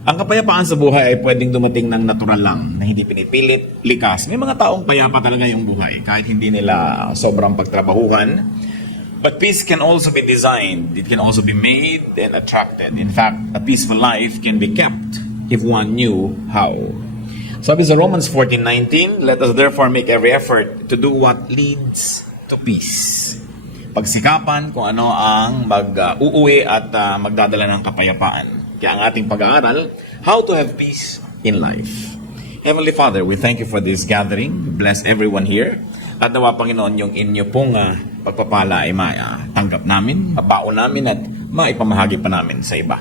Ang kapayapaan sa buhay ay pwedeng dumating ng natural lang, na hindi pinipilit, likas. May mga taong payapa talaga yung buhay, kahit hindi nila sobrang pagtrabahuhan. But peace can also be designed. It can also be made and attracted. In fact, a peaceful life can be kept if one knew how. Sabi sa Romans 14:19, let us therefore make every effort to do what leads to peace. Pagsikapan kung ano ang mag-uuwi at magdadala ng kapayapaan. Kaya ang ating pag-aaral, how to have peace in life. Heavenly Father, we thank you for this gathering. Bless everyone here. At nawa, Panginoon, yung inyo pong pagpapala ay tanggap namin, mabaon namin at maipamahagi pa namin sa iba.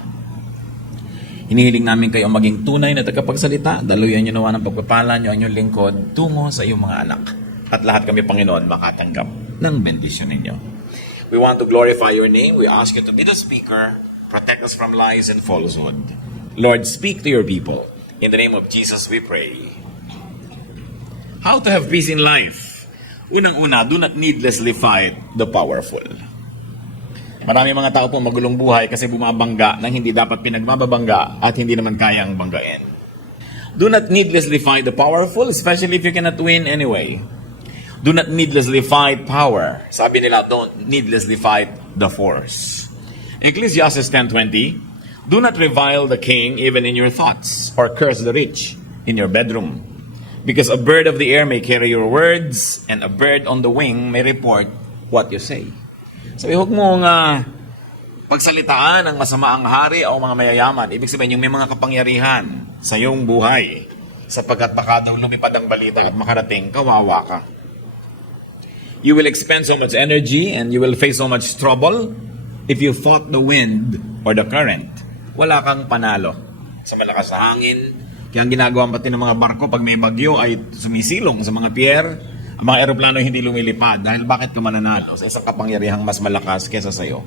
Hinihiling namin kayo maging tunay na tagapagsalita. Daluyan nyo nawa ng pagpapala nyo ang inyong lingkod tungo sa iyong mga anak. At lahat kami, Panginoon, makatanggap ng bendisyon ninyo. We want to glorify your name. We ask you to be the speaker. Protect us from lies and falsehood. Lord, speak to your people. In the name of Jesus we pray. How to have peace in life? Unang-una, do not needlessly fight the powerful. Marami mga tao po magulong buhay kasi bumabangga nang hindi dapat pinagmababangga at hindi naman kayang banggain. Do not needlessly fight the powerful, especially if you cannot win anyway. Do not needlessly fight power. Sabi nila, don't needlessly fight the force. Ecclesiastes 10:20, do not revile the king even in your thoughts, or curse the rich in your bedroom. Because a bird of the air may carry your words, and a bird on the wing may report what you say. Sabi, huwag mong pagsalitaan ng masama ang hari o mga mayayaman. Ibig sabihin, yung may mga kapangyarihan sa iyong buhay, sapagkat baka daw lumipad ang balita at makarating, kawawa ka. You will expend so much energy and you will face so much trouble if you fought the wind or the current. Wala kang panalo sa malakas na hangin. Kaya ang ginagawa pati ng mga barko pag may bagyo ay sumisilong sa mga pier. Ang mga eroplano hindi lumilipad dahil bakit ka mananalo sa isang kapangyarihang mas malakas kesa sa iyo.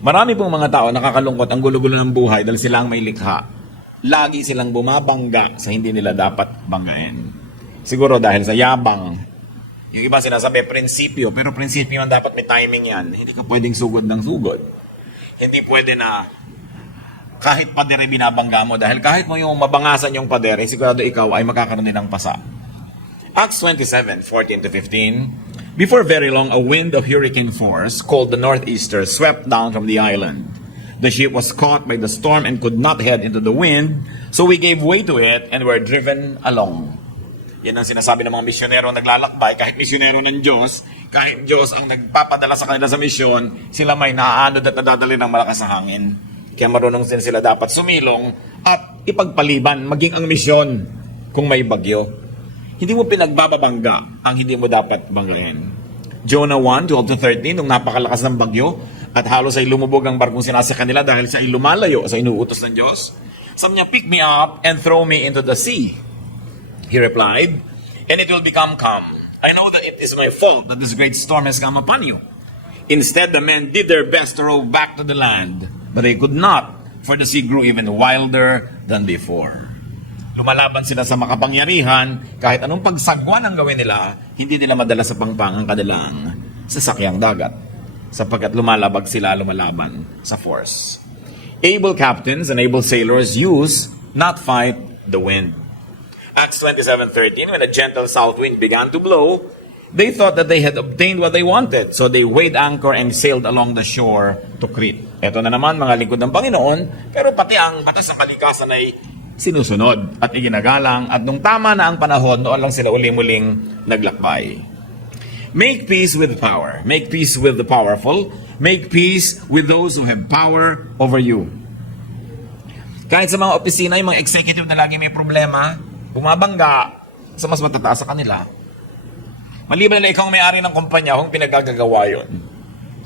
Marami pong mga tao nakakalungkot ang gulo-gulo ng buhay dahil sila ang may likha. Lagi silang bumabangga sa hindi nila dapat banggain. Siguro dahil sa yabang. Yung iba sinasabi, prinsipyo. Pero prinsipyo man dapat may timing yan. Hindi ka pwedeng sugod ng sugod. Hindi pwede na kahit pader binabangga mo. Dahil kahit mo yung mabangasan yung pader, sigurado ikaw ay makakaroon din ng pasa. Acts 27:14-15. Before very long, a wind of hurricane force, called the Northeaster, swept down from the island. The ship was caught by the storm and could not head into the wind, so we gave way to it and were driven along. Yan ang sinasabi ng mga misyonero naglalakbay. Kahit misyonero ng Diyos, kahit Diyos ang nagpapadala sa kanila sa misyon, sila may naaanod at nadadali ng malakas na hangin. Kaya marunong din sila dapat sumilong at ipagpaliban, maging ang misyon kung may bagyo. Hindi mo pinagbababangga ang hindi mo dapat banggain. Jonah 1:12-13, nung napakalakas ng bagyo at halos ay lumubog ang barkong sinasakyan nila dahil siya ay lumalayo sa inuutos ng Diyos. Sabi niya, pick me up and throw me into the sea. He replied, and it will become calm. I know that it is my fault that this great storm has come upon you. Instead, the men did their best to row back to the land, but they could not, for the sea grew even wilder than before. Lumalaban sila sa makapangyarihan, kahit anong pagsagwan ang gawin nila, hindi nila madala sa pangpang ang kanilang sasakyang dagat, sapagkat lumalaban sa force. Able captains and able sailors use, not fight, the wind. Acts 27:13, when a gentle south wind began to blow, they thought that they had obtained what they wanted. So they weighed anchor and sailed along the shore to Crete. Ito na naman, mga lingkod ng Panginoon, pero pati ang batas ng kalikasan ay sinusunod at iginagalang. At nung tama na ang panahon, noon lang sila uli-muling naglakbay. Make peace with power. Make peace with the powerful. Make peace with those who have power over you. Kahit sa mga opisina, yung mga executive na lagi may problema, bumabangga sa mas matataas sa kanila. Maliban na ikaw may-ari ng kumpanya, kung pinagagagawa yun.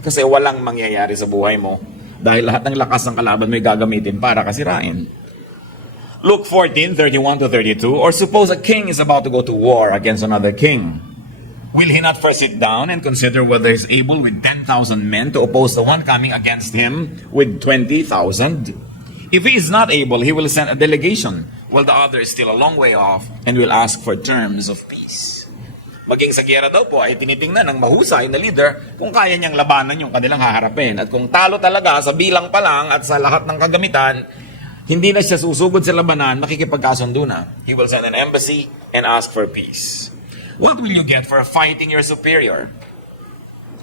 Kasi walang mangyayari sa buhay mo dahil lahat ng lakas ng kalaban mo gagamitin para kasirain. Luke 14:31-32, or suppose a king is about to go to war against another king. Will he not first sit down and consider whether he is able with 10,000 men to oppose the one coming against him with 20,000? If he is not able, he will send a delegation, while the other is still a long way off, and will ask for terms of peace. Maging sa giyera daw po ay tinitingnan ng mahusay na leader kung kaya niyang labanan yung kanilang haharapin. At kung talo talaga sa bilang pa lang at sa lahat ng kagamitan, Hindi na siya susugod sa labanan, makikipagkasundo na. He will send an embassy and ask for peace. What will you get for fighting your superior?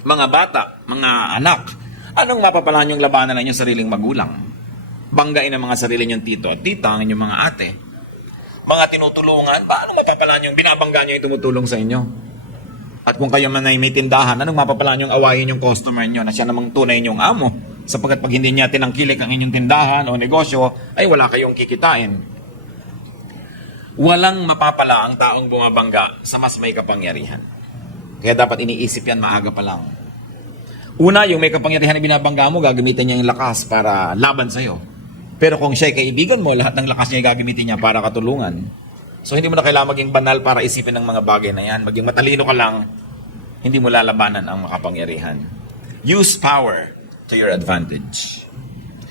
Mga bata, mga anak, anong mapapalaan yung labanan ng inyong sariling magulang? Banggain ang mga sarili niyong tito at tita, ang inyong mga ate. Mga tinutulungan, paano mapapalaan yung binabangga niyo yung tumutulong sa inyo? At kung kayo man ay may tindahan, anong mapapalaan yung awayin yung customer niyo na siya namang tunay niyong amo? Sapagkat pag hindi niya tinangkilik ang inyong tindahan o negosyo, ay wala kayong kikitain. Walang mapapala ang taong bumabangga sa mas may kapangyarihan. Kaya dapat iniisip yan maaga pa lang. Una, yung may kapangyarihan na binabangga mo, gagamitin niya yung lakas para laban sa'yo. Pero kung siya'y kaibigan mo, lahat ng lakas niya gagamitin niya para katulungan. So hindi mo na kailangan maging banal para isipin ng mga bagay na yan. Maging matalino ka lang, hindi mo lalabanan ang makapangyarihan. Use power to your advantage.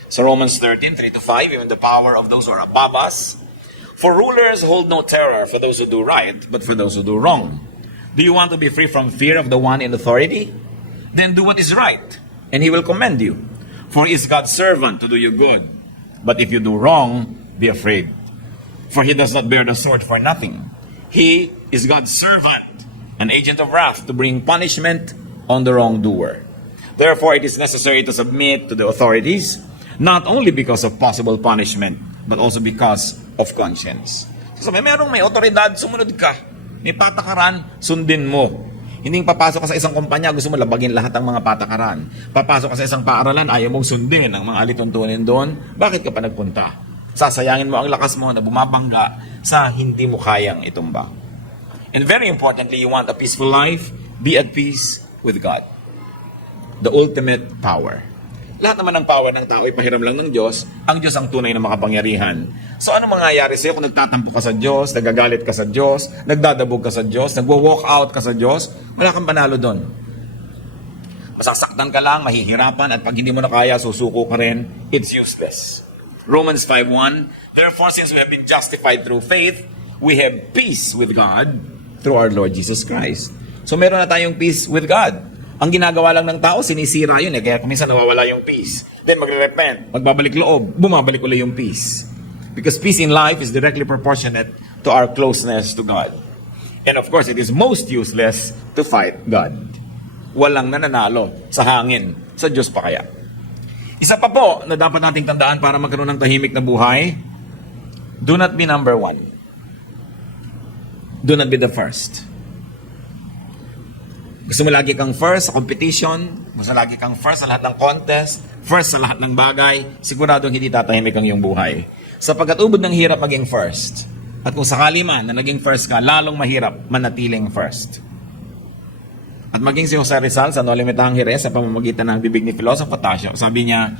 So Romans 13:3-5, even the power of those who are above us. For rulers hold no terror for those who do right, but for those who do wrong. Do you want to be free from fear of the one in authority? Then do what is right, and he will commend you. For he is God's servant to do you good. But if you do wrong, be afraid. For he does not bear the sword for nothing. He is God's servant, an agent of wrath to bring punishment on the wrongdoer. Therefore, it is necessary to submit to the authorities, not only because of possible punishment, but also because of conscience. So, merong may otoridad, sumunod ka. May patakaran, sundin mo. Hindi papasok ka sa isang kumpanya, gusto mo labagin lahat ng mga patakaran. Papasok ka sa isang paaralan, ayaw mong sundin ang mga alituntunin doon. Bakit ka pa nagpunta? Sasayangin mo ang lakas mo na bumabangga sa hindi mo kayang itumba. And very importantly, you want a peaceful life, be at peace with God. The ultimate power. Lahat naman ng power ng tao ay pahiram lang ng Diyos. Ang Diyos ang tunay na makapangyarihan. So ano mangyayari sa'yo kung nagtatampo ka sa Diyos, nagagalit ka sa Diyos, nagdadabog ka sa Diyos, nagwo-walk out ka sa Diyos? Wala kang panalo doon. Masasaktan ka lang, mahihirapan, at pag hindi mo na kaya, susuko ka rin. It's useless. Romans 5:1, therefore, since we have been justified through faith, we have peace with God through our Lord Jesus Christ. So meron na tayong peace with God. Ang ginagawa lang ng tao, sinisira yun kaya kuminsan nawawala yung peace. Then magre-repent, magbabalik loob, bumabalik ulit yung peace. Because peace in life is directly proportionate to our closeness to God. And of course, it is most useless to fight God. Walang nananalo sa hangin, sa Diyos pa kaya. Isa pa po na dapat nating tandaan para magkaroon ng tahimik na buhay, do not be number one. Do not be the first. Gusto mo lagi kang first sa competition, gusto lagi kang first sa lahat ng contest, first sa lahat ng bagay, siguradong hindi tatahimik ang iyong buhay. Sapagkat ubod ng hirap maging first. At kung sakali man na naging first ka, lalong mahirap manatiling first. At maging si Jose Rizal sa No Limitahang Hires sa pamamagitan ng bibig ni Filosofo Tasio, sabi niya,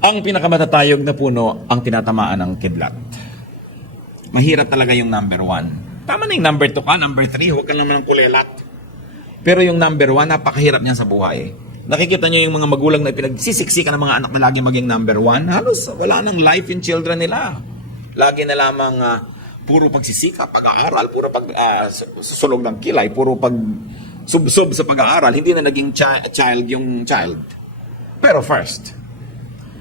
ang pinakamatatayog na puno ang tinatamaan ng kidlat. Mahirap talaga yung number one. Tama na yung number 2 ka, number 3, huwag ka naman ng kulelat. Pero yung number 1, napakahirap niyan sa buhay. Nakikita niyo yung mga magulang na pinagsisiksikan ng mga anak na lagi maging number 1, halos wala nang life in children nila. Lagi na lamang puro pagsisika, pag-aaral, puro susulog ng kilay, puro sub sa pag-aaral, hindi na naging child yung child. Pero first.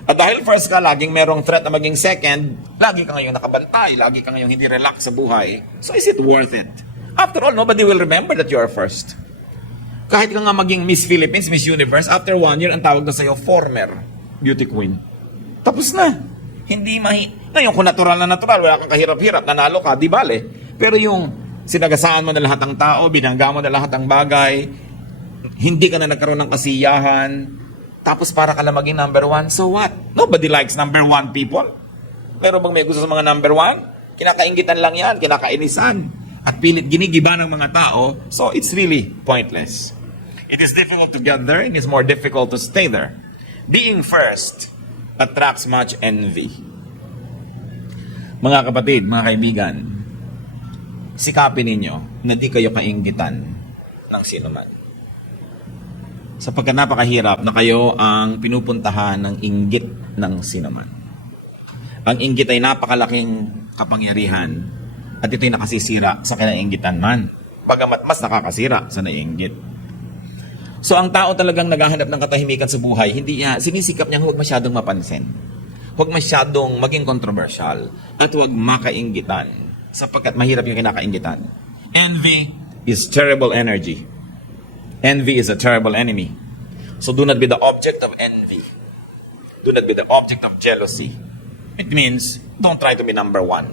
At dahil first ka, laging merong threat na maging second, lagi ka ngayong nakabantay, lagi ka ngayong hindi relax sa buhay. So is it worth it? After all, nobody will remember that you are first. Kahit ka nga maging Miss Philippines, Miss Universe, after 1 year, ang tawag na sa'yo, former beauty queen. Tapos na. Hindi Ngayon, kung natural na natural, wala kang kahirap-hirap, nanalo ka, di bale. Pero yung sinagasaan mo na lahat ng tao, binangga mo na lahat ng bagay, hindi ka na nagkaroon ng kasiyahan, tapos para ka lang maging number 1, so what? Nobody likes number 1 people. Meron bang may gusto sa mga number 1? Kinakaingitan lang yan, kinakainisan. At pilit ginigiba ng mga tao, so it's really pointless. It is difficult to get there, and it's more difficult to stay there. Being first attracts much envy. Mga kapatid, mga kaibigan, sikapin ninyo na di kayo kainggitan ng sinuman. Sapagkat napakahirap na kayo ang pinupuntahan ng inggit ng sinuman. Ang inggit ay napakalaking kapangyarihan at ito'y nakasisira sa kinainggitan man. Bagamat mas nakakasira sa naiinggit. So ang tao talagang naghahanap ng katahimikan sa buhay, hindi niya, sinisikap niyang huwag masyadong mapansin. huwag masyadong maging controversial at huwag makainggitan sapagkat mahirap yung kinakainggitan. Envy is terrible energy. Envy is a terrible enemy. So do not be the object of envy. Do not be the object of jealousy. It means don't try to be number one.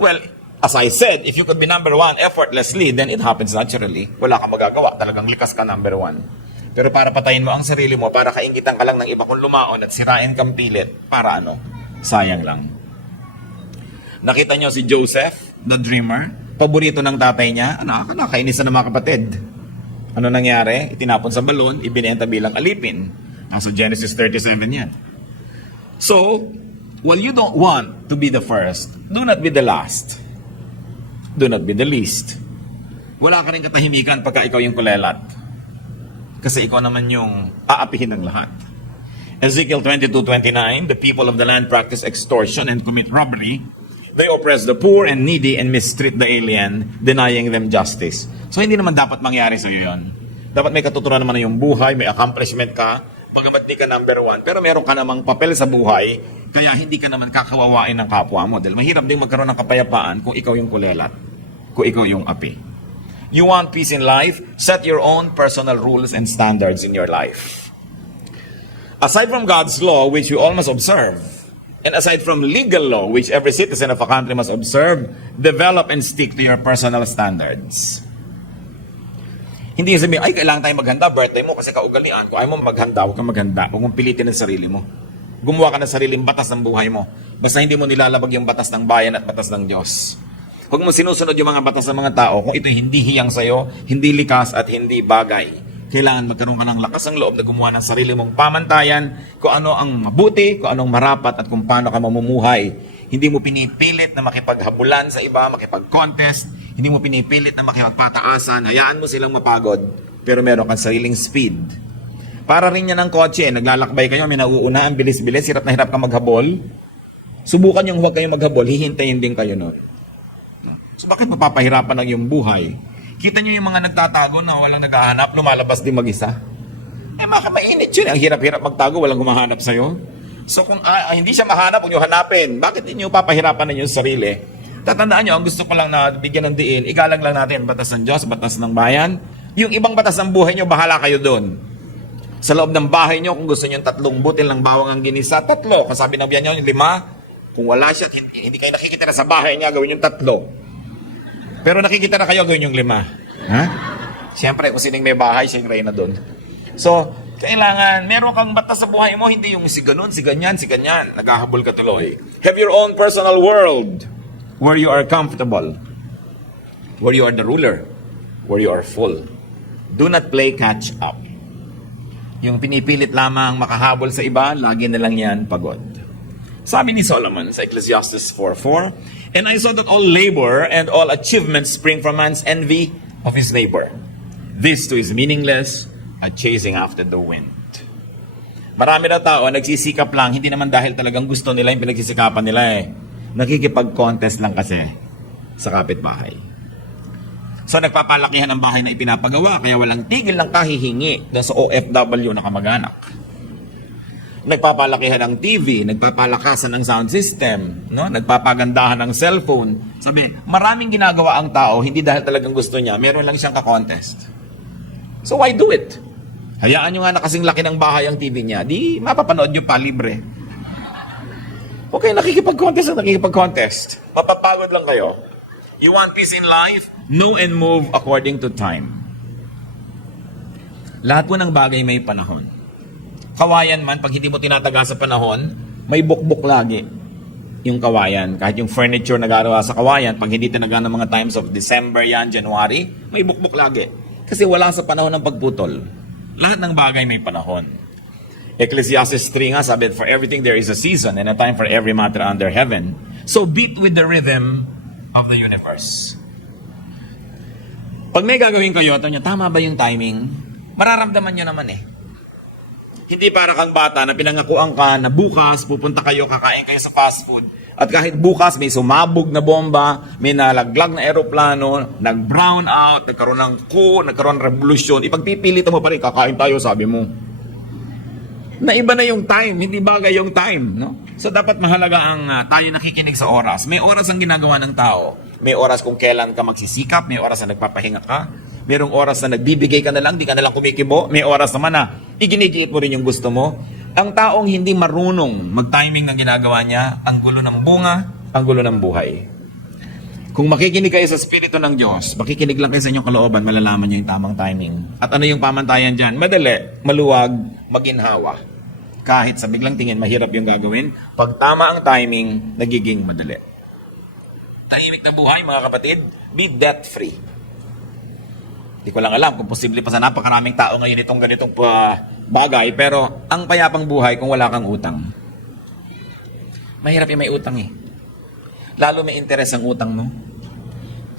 Well, as I said, if you could be number one effortlessly, then it happens naturally. Wala kang magagawa. Talagang likas ka number one. Pero para patayin mo ang sarili mo, para kainggitan ka lang ng iba kung lumaon at sirain kang pilit, para ano? Sayang lang. Nakita nyo si Joseph, the dreamer, paborito ng tatay niya, nakakainis na ng mga kapatid. Ano nangyari? Itinapon sa balon, ibinenta bilang alipin. Nasa Genesis 37 yan. So, while you don't want to be the first, do not be the last. Do not be the least. Wala ka rin katahimikan pagka ikaw yung kulelat. Kasi ikaw naman yung aapihin ng lahat. Ezekiel 22:29, the people of the land practice extortion and commit robbery. They oppress the poor and needy and mistreat the alien, denying them justice. So hindi naman dapat mangyari sa iyo yun. Dapat may katuturan naman na yung buhay, may accomplishment ka, bagamat di ka number one, pero meron ka namang papel sa buhay, kaya hindi ka naman kakawawain ng kapwa mo. Dahil mahirap din magkaroon ng kapayapaan kung ikaw yung kulelat, kung ikaw yung api. You want peace in life? Set your own personal rules and standards in your life. Aside from God's law, which we all must observe, and aside from legal law, which every citizen of a country must observe, develop and stick to your personal standards. Hindi sabihin, ay, kailangan tayo maghanda, birthday mo kasi kaugalian. Kung ayaw mo maghanda, huwag kang maghanda. Huwag mong pilitin ang sarili mo. Gumawa ka ng sariling batas ng buhay mo. Basta hindi mo nilalabag yung batas ng bayan at batas ng Diyos. Huwag mo sinusunod yung mga batas ng mga tao kung ito hindi hiyang sa'yo, hindi likas at hindi bagay. Kailangan magkaroon ka ng lakas ng loob na gumawa ng sarili mong pamantayan kung ano ang mabuti, kung anong marapat at kung paano ka mamumuhay. Hindi mo pinipilit na makipaghabulan sa iba, makipag-contest. Hindi mo pinipilit na makipagpataasan. Hayaan mo silang mapagod, pero meron kang sariling speed. Para rin yan ng kotse, naglalakbay kayo, may nauuna, ang bilis-bilis, hirap na hirap ka maghabol. Subukan yung huwag kayong maghabol, hihintayin din kayo nun. So bakit mapapahirapan ang iyong buhay? Kita nyo yung mga nagtatago na walang naghahanap, lumalabas din mag-isa. Mainit yun. Ang hirap-hirap magtago, walang gumahanap sa'yo. So kung hindi siya mahanap, kung nyo hanapin, bakit hindi nyo papahirapan ninyo yung sarili? Tatandaan nyo, ang gusto ko lang na bigyan ng diin, igalang lang natin, batas ng Diyos, batas ng bayan. Yung ibang batas ng buhay nyo, bahala kayo doon. Sa loob ng bahay nyo, kung gusto nyo 3 butil ng bawang ang ginisa, 3. Kung sabi ng biyan nyo, 5. Kung wala siya, hindi kayo nakikita sa bahay niya, gawin yung 3. Pero nakikita na kayo, gawin yung 5. Ha? Siyempre, kung sining may bahay, siya yung reyna doon. So, kailangan, meron kang batas sa buhay mo, hindi yung si ganun, si ganyan, si ganyan. Naghahabol ka tuloy. Have your own personal world where you are comfortable, where you are the ruler, where you are full. Do not play catch up. Yung pinipilit lamang makahabol sa iba, lagi na lang yan pagod. Sabi ni Solomon sa Ecclesiastes 4:4, and I saw that all labor and all achievements spring from man's envy of his neighbor. This too is meaningless, a chasing after the wind. Marami na tao nagsisikap lang, hindi naman dahil talagang gusto nila yung pinagsisikapan nila eh. Nakikipag-contest lang kasi sa kapitbahay. So nagpapalakihan ang bahay na ipinapagawa, kaya walang tigil ng kahihingi doon sa OFW na kamag-anak. Nagpapalakihan ng TV, nagpapalakasan ng sound system, no? Nagpapagandahan ng cellphone. Sabi, maraming ginagawa ang tao, hindi dahil talagang gusto niya, meron lang siyang ka-contest. So why do it? Hayaan nyo nga na kasing laki ng bahay ang TV niya, di mapapanood nyo pa libre. Okay, nakikipag-contest. Mapapagod lang kayo. You want peace in life? Know and move according to time. Lahat po ng bagay may panahon. Kawayan man, pag hindi mo tinataga sa panahon, may bukbuk lagi yung kawayan. Kahit yung furniture na gagawa sa kawayan, pag hindi tinaga ng mga times of December yan, January, may bukbuk lagi. Kasi wala sa panahon ng pagputol. Lahat ng bagay may panahon. Ecclesiastes 3 nga, sabi, for everything there is a season and a time for every matter under heaven. So beat with the rhythm of the universe. Pag may gagawin kayo, tama ba yung timing? Mararamdaman nyo naman eh. Hindi para kang bata na pinangakuan ka na bukas pupunta kayo, kakain kayo sa fast food. At kahit bukas may sumabog na bomba, may nalaglag na eroplano, nag-brown out, nagkaroon ng coup, nagkaroon ng revolusyon, ipagpipilit mo pa rin, kakain tayo, sabi mo. Naiba na yung time, hindi bagay yung time. No? So dapat mahalaga ang tayo nakikinig sa oras. May oras ang ginagawa ng tao. May oras kung kailan ka magsisikap, may oras na nagpapahinga ka, mayroong oras na nagbibigay ka na lang, di ka na lang kumikibo, may oras naman na iginigiit mo rin yung gusto mo. Ang taong hindi marunong mag-timing ng ginagawa niya, ang gulo ng bunga, ang gulo ng buhay. Kung makikinig kayo sa Espiritu ng Diyos, makikinig lang kayo sa inyong kalooban, malalaman niyo yung tamang timing. At ano yung pamantayan dyan? Madali, maluwag, maginhawa. Kahit sa biglang tingin, mahirap yung gagawin. Pag tama ang timing, nagiging madali. Tahimik na buhay, mga kapatid, be debt-free. Hindi ko lang alam kung posible pa sa napakaraming tao ngayon itong ganitong bagay, pero ang payapang buhay kung wala kang utang. Mahirap yung may utang eh. Lalo may interes ang utang mo.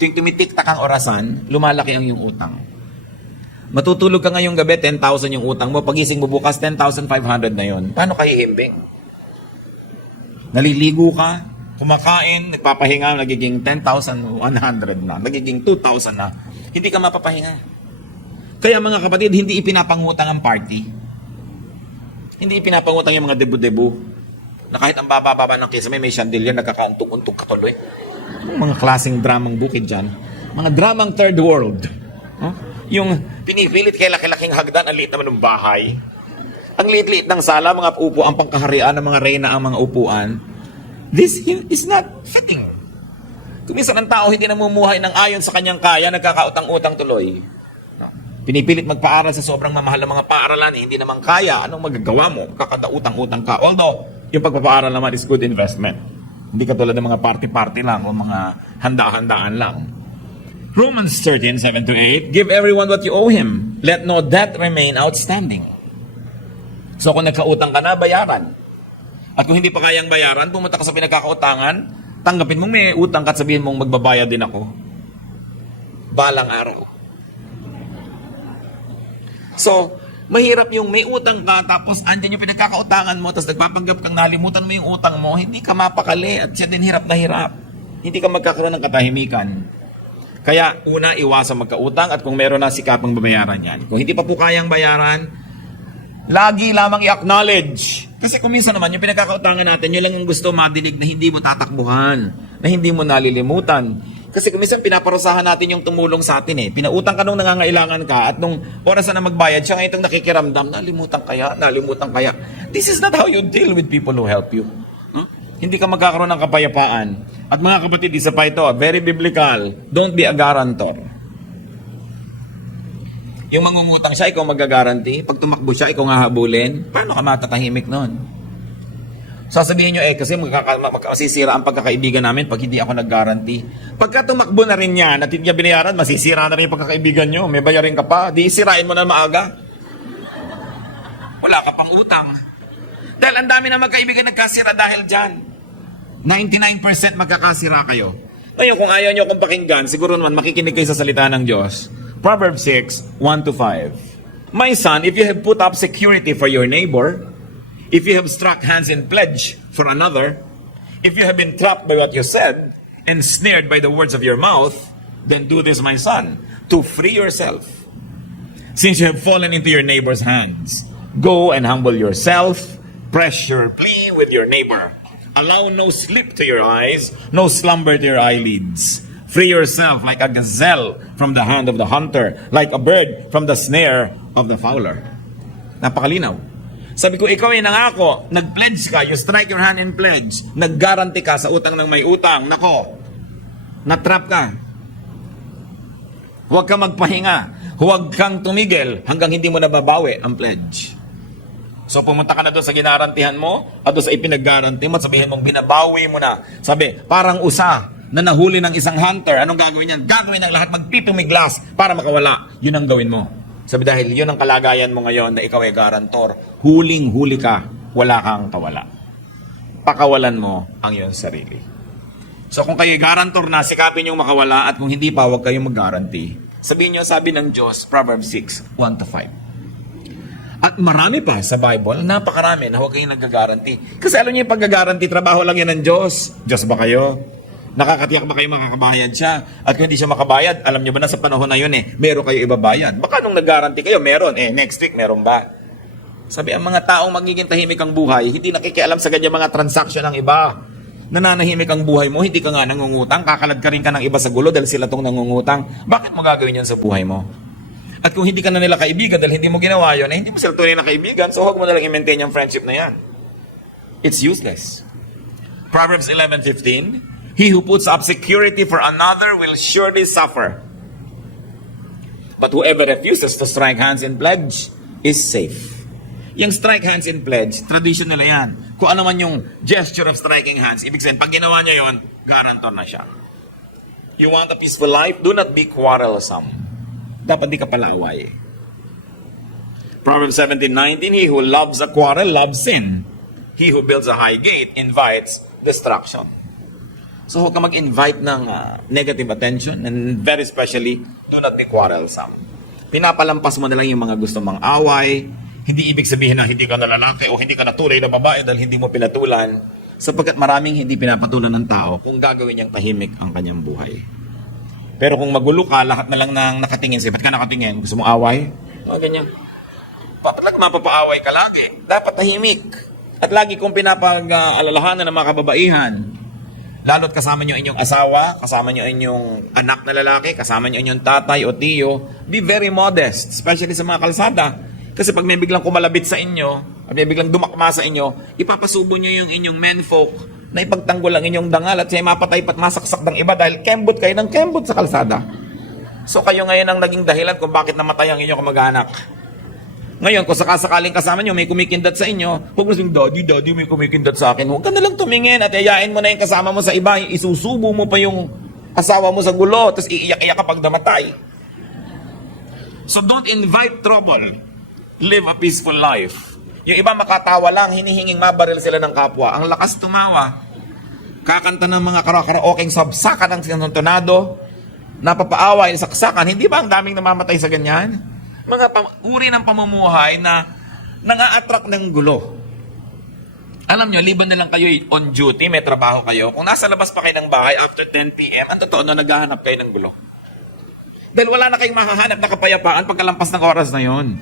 Tuwing tumitiktak ang orasan, lumalaki ang iyong utang. Matutulog ka ngayong gabi, 10,000 yung utang mo. Pagising mo bukas, 10,500 na yun. Paano kayo himbing? Naliligo ka, kumakain, nagpapahinga, nagiging 10,100 na, nagiging 2,000 na. Hindi ka mapapahinga. Kaya mga kapatid, hindi ipinapangutang ang party. Hindi ipinapangutang yung mga debu-debu. Na kahit ang baba-baba ng kisame, may chandelier, nagkakauntok-untok katuloy. Mga klaseng dramang bukid dyan. Mga dramang third world. Huh? Yung pinipilit kay laki-laking hagdan, ang liit naman ng bahay. Ang liit-liit ng sala, mga upuan, pangkaharian ng mga reyna ang mga upuan. This is not fitting. Kung minsan ang tao hindi namumuhay ng ayon sa kanyang kaya, nagkakautang-utang tuloy. Pinipilit magpaaral sa sobrang mamahal ng mga paaralan, hindi naman kaya, anong magagawa mo? Kakadautang-utang ka. Although, yung pagpapaaral naman is good investment. Hindi katulad ng mga party-party lang o mga handa-handaan lang. Romans 13:7-8, give everyone what you owe him. Let no debt remain outstanding. So kung nagkautang ka na, bayaran. At kung hindi pa kayang bayaran, pumunta ka sa pinagkakautangan, tanggapin mong may utang ka at sabihin mong magbabayad din ako. Balang araw. So, mahirap yung may utang ka, tapos andyan yung pinagkakautangan mo, tapos nagpapanggap kang nalimutan mo yung utang mo, hindi ka mapakali at siya din hirap na hirap. Hindi ka magkakaroon ng katahimikan. Kaya, una, iwasan magkautang at kung meron na, sikapang babayaran yan. Kung hindi pa po kayang bayaran, lagi lamang i-acknowledge. Kasi kung minsan naman, yung pinagkakautangan natin, yun lang yung gusto madinig na hindi mo tatakbuhan, na hindi mo nalilimutan. Kasi kung minsan pinaparusahan natin yung tumulong sa atin eh. Pinautang ka nung nangangailangan ka at nung oras na magbayad, siya ngayon itong nakikiramdam, nalimutan kaya. This is not how you deal with people who help you. Hindi ka magkakaroon ng kapayapaan. At mga kapatid, isa pa ito, very biblical, don't be a guarantor. Yung mangungutang siya, ikaw magagaranti. Pag tumakbo siya, ikaw nga habulin. Paano ka matatahimik nun? Sasabihin nyo, kasi masisira ang pagkakaibigan namin pag hindi ako nag-guarantee. Pagka tumakbo na rin yan at hindi niya binayaran, masisira na rin yung pagkakaibigan nyo. May bayarin ka pa, di sirain mo na maaga. Wala ka pang utang. Dahil ang dami na magkaibigan nagkasira dahil dyan. 99% magkakasira kayo. Ngayon, kung ayaw nyo akong pakinggan, siguro naman makikinig kayo sa salita ng Diyos. Proverbs 6:1-5. My son, if you have put up security for your neighbor, if you have struck hands in pledge for another, if you have been trapped by what you said, and snared by the words of your mouth, then do this, my son, to free yourself. Since you have fallen into your neighbor's hands, go and humble yourself, press your plea with your neighbor. Allow no sleep to your eyes, no slumber to your eyelids. Free yourself like a gazelle from the hand of the hunter, like a bird from the snare of the fowler. Napakalinaw. Sabi ko, ikaw ay nangako, nag-pledge ka, you strike your hand in pledge, nag-guarantee ka sa utang ng may utang, nako, natrap ka. Huwag ka magpahinga, huwag kang tumigil hanggang hindi mo nababawi ang pledge. So pumunta ka na doon sa ginarantihan mo at doon sa ipinag-guarantee mo at sabihin mong binabawi mo na. Sabi, parang usa na nahuli ng isang hunter, anong gagawin niyan? Gagawin ng lahat, magpipumiglas para makawala. Yun ang gawin mo. Sabi dahil yun ang kalagayan mo ngayon na ikaw ay garantor, huling-huli ka, wala kang kawala. Pakawalan mo ang iyong sarili. So kung kayo garantor na, sikapin yung makawala at kung hindi pa, huwag kayong mag-guarantee. Sabihin nyo, sabi ng Diyos, Proverbs 6:1-5. At marami pa sa Bible, napakarami na huwag kayong nag-guarantee. Kasi alam niyo yung pag-guarantee, trabaho lang yan ng Diyos. Diyos ba kayo? Nakakatiyak ba kayo makakabayad siya? At kung hindi siya makabayad, alam niyo ba na sa panahon na yun meron kayo ibabayad? Baka nung nag-guarantee kayo, meron. Next week, meron ba? Sabi, ang mga taong magiging tahimik ang buhay, hindi nakikialam sa ganyan mga transaksyon ng iba. Nananahimik ang buhay mo, hindi ka nga nangungutang, kakalad ka rin ka ng iba sa gulo dahil sila tong nangungutang. Bakit mo gagawin yan sa buhay mo? At kung hindi ka na nila kaibigan dahil hindi mo ginawa yun, hindi mo sila tunay na kaibigan, so huwag mo nalang i-maintain yung friendship na yan. It's useless. Proverbs 11:15, he who puts up security for another will surely suffer. But whoever refuses to strike hands in pledge is safe. Yung strike hands in pledge, tradition nila yan. Kung ano man yung gesture of striking hands, ibig sabihin, pag ginawa niya yon, guarantor na siya. You want a peaceful life? Do not be quarrelsome. Dapat di ka palaaway. Proverbs 17:19, he who loves a quarrel loves sin. He who builds a high gate invites destruction. So huwag ka mag-invite ng negative attention, and very especially, do not be quarrelsome. Pinapalampas mo na lang yung mga gusto mong away. Hindi ibig sabihin na hindi ka na lalaki o hindi ka na tunay na babae dahil hindi mo pinatulan, sapagkat maraming hindi pinapatulan ng tao kung gagawin niyang tahimik ang kanyang buhay. Pero kung magulo ka, lahat na lang nang nakatingin sa'yo. Ba't ka nakatingin? Gusto mong away? O, ganyan. Papalag mapapaaway ka lagi. Dapat tahimik. At lagi kong pinapag-alalahanan ng mga kababaihan. Lalo't kasama nyo inyong asawa, kasama nyo inyong anak na lalaki, kasama nyo inyong tatay o tiyo. Be very modest, especially sa mga kalsada. Kasi pag may biglang kumalabit sa inyo, at may biglang dumakma sa inyo, ipapasubo nyo yung inyong menfolk na ipagtanggol ang inyong dangal at siya mapatay pat masaksak ng iba dahil kembot kayo ng kembot sa kalsada. So kayo ngayon ang naging dahilan kung bakit namatay ang inyong kamag-anak. Ngayon, kung sakasakaling kasama nyo, may kumikindat sa inyo, huwag mo sabihin, Daddy, may kumikindat sa akin. Huwag ka na lang tumingin at yayain mo na yung kasama mo sa iba, isusubo mo pa yung asawa mo sa gulo, tapos iiyak-iyak kapag namatay. So don't invite trouble. Live a peaceful life. Yung iba makatawa lang, hinihinging mabaril sila ng kapwa. Ang lakas tumawa. Kakanta ng mga karaokeing sabsakan ng sinuntonado, napapaaway, saksakan. Hindi ba ang daming namamatay sa ganyan? Mga uri ng pamumuhay na nang-a-attract ng gulo. Alam nyo, liban na lang kayo on duty, may trabaho kayo. Kung nasa labas pa kayo ng bahay after 10 p.m., ang totoo na naghahanap kayo ng gulo. Dahil wala na kayong mahahanap na kapayapaan pagkalampas ng oras na yon.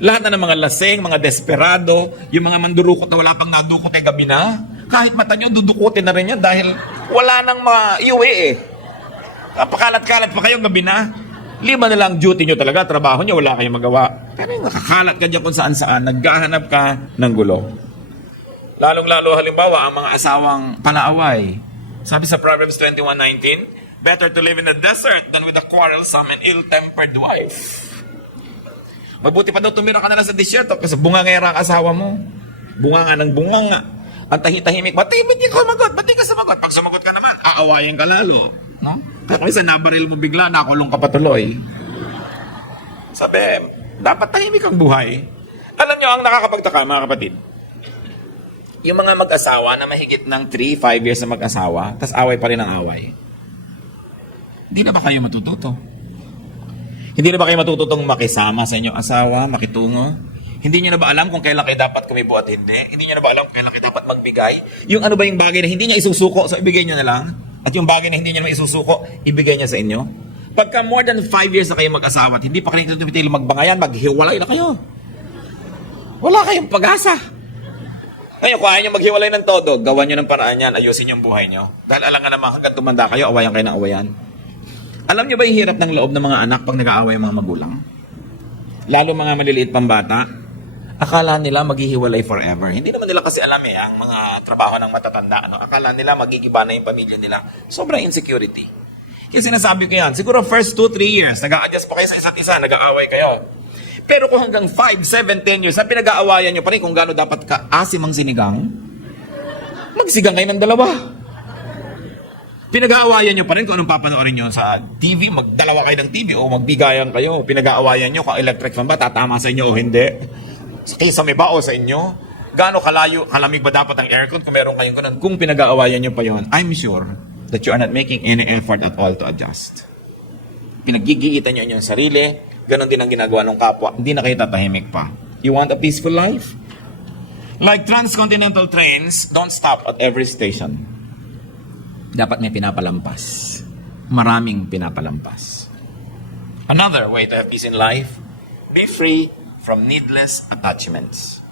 Lahat na ng mga lasing, mga desperado, yung mga mandurukot na wala pang nadukot ay gabi na, kahit mata nyo, dudukutin na rin yan dahil wala nang maiuwi eh. Pakalat-kalat pa kayo gabi na. Lima na lang duty nyo talaga, trabaho nyo, wala kayong magawa. Pero yung nakakalat ka dyan kung saan-saan, naghahanap ka ng gulo. Lalong-lalo halimbawa, ang mga asawang palaaway. Sabi sa Proverbs 21:19, better to live in the desert than with a quarrelsome and ill-tempered wife. Mabuti pa daw tumira ka na lang sa disyerto kasi bungangera ang asawa mo. Bunga ng bunganga. Ang tahimik, ba't di ka sumagot? Ba't di ka sumagot? Pag sumagot ka naman, aawayan ka lalo. No? Pero minsan nabaril mo bigla, nakulong ka patuloy. Sabi, dapat tahimik ang buhay. Alam nyo, ang nakakapagtaka, mga kapatid, yung mga mag-asawa na mahigit ng 3-5 years na mag-asawa, tas away pa rin ang away. Hindi na ba kayo matututo? Hindi na ba kayo matututong makisama sa inyong asawa, makitungo? Hindi nyo na ba alam kung kailan kayo dapat kumibo at hindi? Hindi nyo na ba alam kung kailan kayo dapat magbigay? Yung ano ba yung bagay na hindi niya isusuko, so ibigay nyo na lang? At yung bagay na hindi niya naman isusuko, ibigay niya sa inyo? Pagka more than 5 years na kayo mag-asawa at hindi pa kayo tumitili magbangayan, maghiwalay na kayo. Wala kayong pag-asa. Ngayon, kung ayaw nyo maghiwalay ng todo, gawan nyo ng paraan yan, ayusin yung buhay nyo. Dahil alam nga naman, hanggang tumanda kayo, awayan kayo ng awayan. Alam nyo ba yung hirap ng loob ng mga anak pag nag-aaway yung mga magulang? Lalo mga maliliit pang bata, akala nila maghihiwalay forever. Hindi naman nila kasi alam ang mga trabaho ng matatanda. Akala nila magigiba na yung pamilya nila. Sobrang insecurity. Kaya sinasabi ko yan, siguro first 2-3 years, nag-a-adjust pa kayo sa isa't isa, nag-aaway kayo. Pero kung hanggang 5, 7, 10 years, na pinag-aawayan nyo pa rin kung gaano dapat ka-asim ang sinigang, magsigang kayo ng dalawa. Pinag-aawayan nyo pa rin kung anong papanoorin nyo sa TV, magdalawa kayo ng TV o magbigayan kayo. Pinag-aawayan nyo kung electric fan ba, tatama sa inyo o hindi. Kaysa may bao sa inyo. Gaano kalamig ba dapat ang aircon kung meron kayong ganun? Kung pinag-aawayan nyo pa yon, I'm sure that you are not making any effort at all to adjust. Pinaggigiitan nyo inyong sarili, ganun din ang ginagawa ng kapwa. Hindi na kayo tatahimik pa. You want a peaceful life? Like transcontinental trains, don't stop at every station. Dapat may pinapalampas. Maraming pinapalampas. Another way to have peace in life, be free from needless attachments.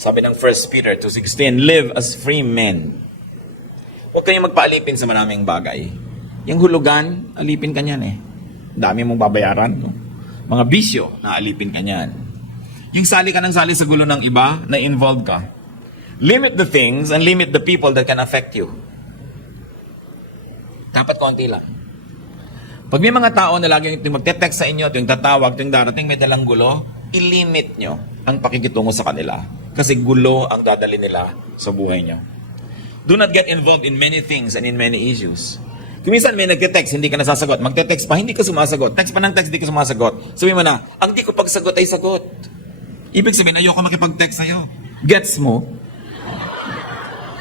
Sabi ng 1 Peter 2:16, live as free men. Huwag kayong magpaalipin sa maraming bagay. Yung hulugan, alipin ka niyan eh. Dami mong babayaran. No? Mga bisyo, naalipin ka niyan. Yung sali ka ng sali sa gulo ng iba, na-involved ka. Limit the things and limit the people that can affect you. Dapat konti lang. Pag may mga tao na lagi yung magte-text sa inyo, yung tatawag, yung darating may dalang gulo, ilimit nyo ang pakikitungo sa kanila. Kasi gulo ang dadali nila sa buhay nyo. Do not get involved in many things and in many issues. Kung minsan may nagte-text, hindi ka nasasagot. Magte-text pa, hindi ka sumasagot. Text pa ng text, hindi ka sumasagot. Sabi mo na, ang di ko pagsagot ay sagot. Ibig sabihin, ayoko makipag-text sa'yo. Gets mo?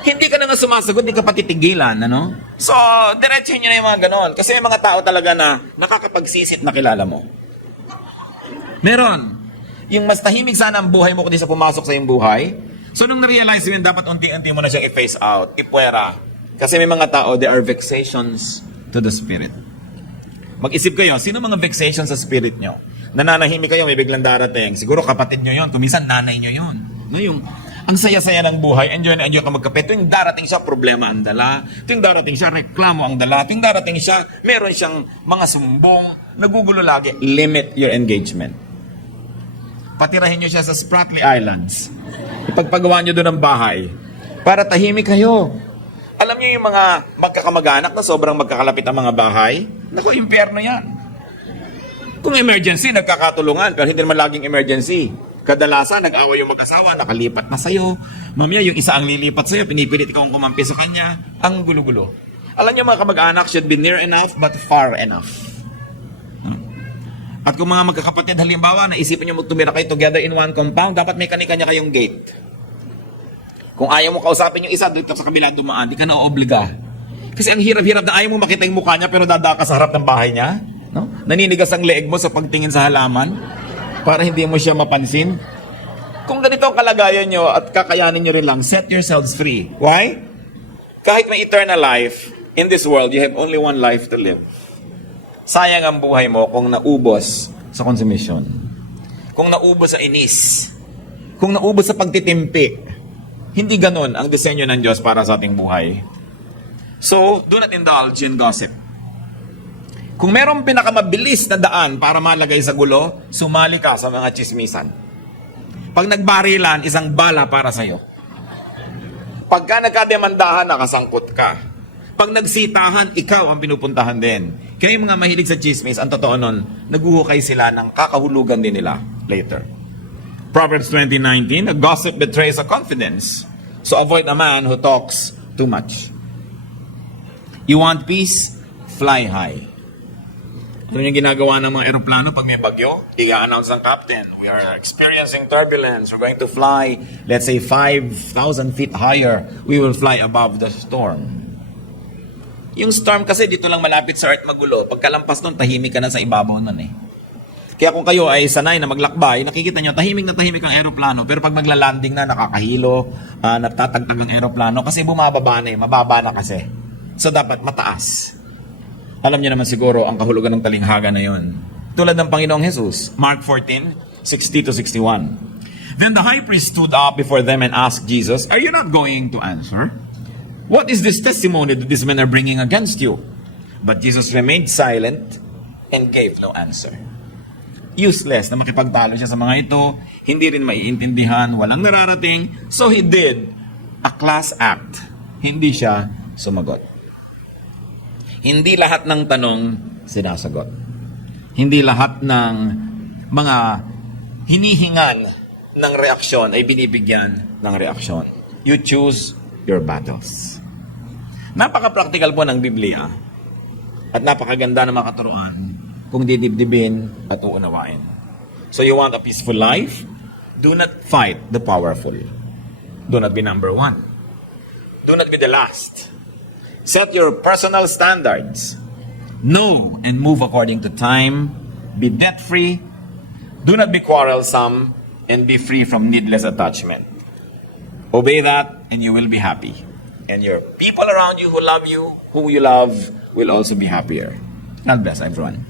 Hindi ka na nga sumasagot, hindi ka patitigilan, ano? So, diretso nyo na yung mga ganon. Kasi may mga tao talaga na nakakapagsisit na kilala mo. Meron. Yung mas tahimik sana ang buhay mo kundi sa pumasok sa iyong buhay. So, nung na-realize mo yun, dapat unti-unti mo na siyang i-face out, ipuwera. Kasi may mga tao, there are vexations to the spirit. Mag-isip kayo, sino mga vexations sa spirit nyo? Nananahimik kayo, may biglang darating. Siguro kapatid nyo yun, kumisan nanay nyo yun. No, yung, ang saya-saya ng buhay, enjoy na enjoy ka magkape. Tuwing darating siya, problema ang dala. Tuwing darating siya, reklamo ang dala. Tuwing darating siya, meron siyang mga sumbong, nagugulo lagi. Limit your engagement. Patirahin nyo siya sa Spratly Islands. Ipagpagawa nyo doon ang bahay. Para tahimik kayo. Alam niyo yung mga magkakamag-anak na sobrang magkakalapit ang mga bahay? Naku, impyerno yan. Kung emergency, nagkakatulungan, pero hindi naman laging emergency. Kadalasan, nag-away yung mag-asawa, nakalipat na sa'yo. Mamaya, yung isa ang lilipat sa'yo, pinipilit ikaw ang kumampi sa kanya. Ang gulo-gulo. Alam niyo, mga kamag-anak should be near enough, but far enough. At kung mga magkakapatid, halimbawa, naisipin niyo tumira kayo together in one compound, dapat may kanya-kanya kayong gate. Kung ayaw mo kausapin yung isa, doon ka sa kabila dumaan, di ka na obliga. Kasi ang hirap-hirap na ayaw mo makita yung mukha niya pero dada ka sa harap ng bahay niya. No? Naninigas ang leeg mo sa pagtingin sa halaman para hindi mo siya mapansin. Kung ganito ang kalagayan nyo at kakayanin nyo rin lang, set yourselves free. Why? Kahit may eternal life, in this world, you have only one life to live. Sayang ang buhay mo kung naubos sa konsumisyon. Kung naubos sa inis. Kung naubos sa pagtitimpi. Hindi ganon ang disenyo ng Diyos para sa ating buhay. So, do not indulge in gossip. Kung merong pinakamabilis na daan para malagay sa gulo, sumali ka sa mga chismisan. Pag nagbarilan, isang bala para sa'yo. Pagka nagkademandahan, nakasangkot ka. Pag nagsitahan, ikaw ang pinupuntahan din. Kaya yung mga mahilig sa chismis, ang totoo nun, naguhukay sila ng kakahulugan din nila later. Proverbs 20:19, a gossip betrays a confidence. So avoid a man who talks too much. You want peace? Fly high. Ano yung ginagawa ng mga eroplano pag may bagyo? Iga-announce ng captain, we are experiencing turbulence. We're going to fly, let's say, 5,000 feet higher. We will fly above the storm. Yung storm kasi dito lang malapit sa earth magulo. Pagkalampas nun, tahimik ka na sa ibabaw nun eh. Kaya kung kayo ay sanay na maglakbay, nakikita nyo, tahimik na tahimik ang aeroplano. Pero pag magla-landing na, nakakahilo, nagtatagtag ang aeroplano. Kasi bumababa na eh, mababa na kasi. So dapat mataas. Alam niyo naman siguro ang kahulugan ng talinghaga na yon. Tulad ng Panginoong Jesus, Mark 14:60-61. Then the high priest stood up before them and asked Jesus, "Are you not going to answer? What is this testimony that these men are bringing against you?" But Jesus remained silent and gave no answer. Useless na makipagtalo siya sa mga ito, hindi rin maiintindihan, walang nararating, so he did a class act. Hindi siya sumagot. Hindi lahat ng tanong sinasagot. Hindi lahat ng mga hinihingan ng reaksyon ay binibigyan ng reaksyon. You choose your battles. Napaka-practical po ng Biblia at napakaganda ng mga katuruan kung didibdibin at uunawain. So you want a peaceful life? Do not fight the powerful. Do not be number one. Do not be the last. Set your personal standards. Know and move according to time. Be debt-free. Do not be quarrelsome and be free from needless attachment. Obey that and you will be happy. And your people around you who love you, who you love, will also be happier. God bless everyone.